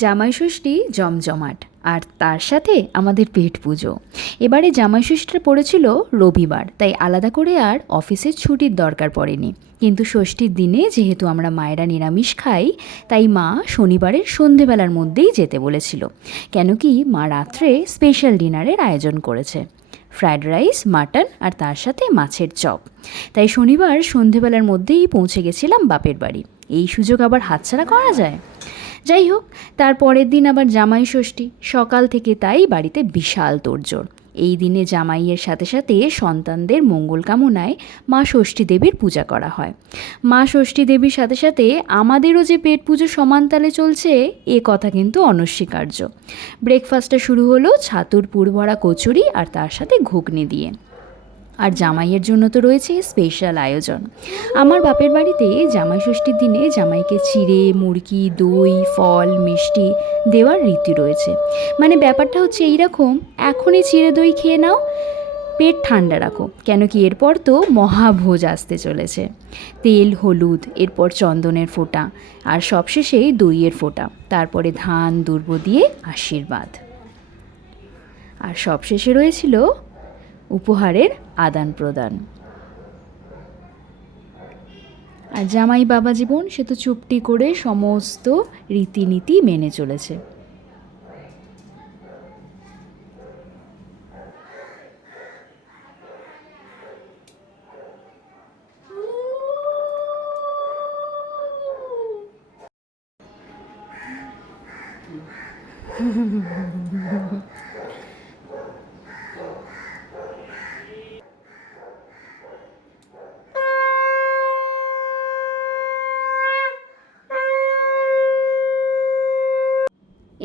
জামাই ষষ্ঠী জমজমাট, আর তার সাথে আমাদের পেট পুজো। এবারে জামাই ষষ্ঠীটা পড়েছিল রবিবার, তাই আলাদা করে আর অফিসের ছুটির দরকার পড়েনি। কিন্তু ষষ্ঠীর দিনে যেহেতু আমরা মায়েরা নিরামিষ খাই, তাই মা শনিবারের সন্ধেবেলার মধ্যেই যেতে বলেছিল। কেন কি মা রাত্রে স্পেশাল ডিনারের আয়োজন করেছে, ফ্রায়েড রাইস, মাটন আর তার সাথে মাছের চপ। তাই শনিবার সন্ধেবেলার মধ্যেই পৌঁছে গেছিলাম বাপের বাড়ি। এই সুযোগ আবার হাতছাড়া করা যায়? যাই হোক, তার পরের দিন আবার জামাই ষষ্ঠী, সকাল থেকে তাই বাড়িতে বিশাল তোড়জোড়। এই দিনে জামাইয়ের সাথে সাথে সন্তানদের মঙ্গল কামনায় মা ষষ্ঠী দেবীর পূজা করা হয়। মা ষষ্ঠী দেবীর সাথে সাথে আমাদেরও যে পেট পুজো সমান তালে চলছে, এ কথা কিন্তু অনস্বীকার্য। ব্রেকফাস্টটা শুরু হলো ছাতুর পুরভরা কচুরি আর তার সাথে ঘুগনি দিয়ে। আর জামাইয়ের জন্য তো রয়েছে স্পেশাল আয়োজন। আমার বাপের বাড়িতে জামাই ষষ্ঠীর দিনে জামাইকে চিড়ে, মুরগি, দই, ফল, মিষ্টি দেওয়ার রীতি রয়েছে। মানে ব্যাপারটা হচ্ছে এইরকম, এখনই চিড়ে দই খেয়ে নাও, পেট ঠান্ডা রাখো, কেন কি এরপর তো মহাভোজ আসতে চলেছে। তেল, হলুদ, এরপর চন্দনের ফোঁটা, আর সবশেষেই দইয়ের ফোঁটা, তারপরে ধান দুর্ব দিয়ে আশীর্বাদ। আর সবশেষে রয়েছিল উপহারের আদান প্রদান। আর জামাই বাবা জীবন সে তো চুপটি করে সমস্ত রীতিনীতি মেনে চলেছে।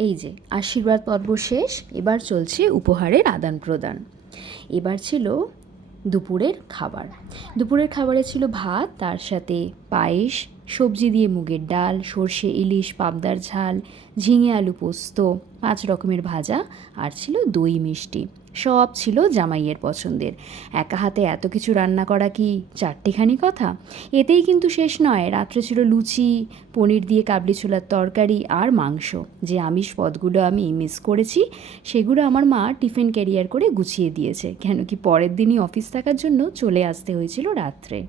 এই যে আশীর্বাদ পর্ব শেষ, এবার চলছে উপহারের আদান প্রদান। এবার ছিল দুপুরের খাবার। দুপুরের খাবারে ছিল ভাত, তার সাথে পায়েস, সবজি দিয়ে মুগের ডাল, সর্ষে ইলিশ, পাবদার ঝাল, ঝিঙে আলু পোস্ত, 5 রকমের ভাজা, আর ছিল দই মিষ্টি। সব ছিল জামাইয়ের পছন্দের। একা হাতে এত কিছু রান্না করা কি চারটেখানি কথা? এতেই কিন্তু শেষ নয়, রাত্রে ছিল লুচি, পনির দিয়ে কাবলি ছোলার তরকারি আর মাংস। যে আমিষ পদগুলো আমি মিস করেছি, সেগুলো আমার মা টিফিন ক্যারিয়ার করে গুছিয়ে দিয়েছে, কেন কি পরের দিনই অফিস থাকার জন্য চলে আসতে হয়েছিল রাত্রে।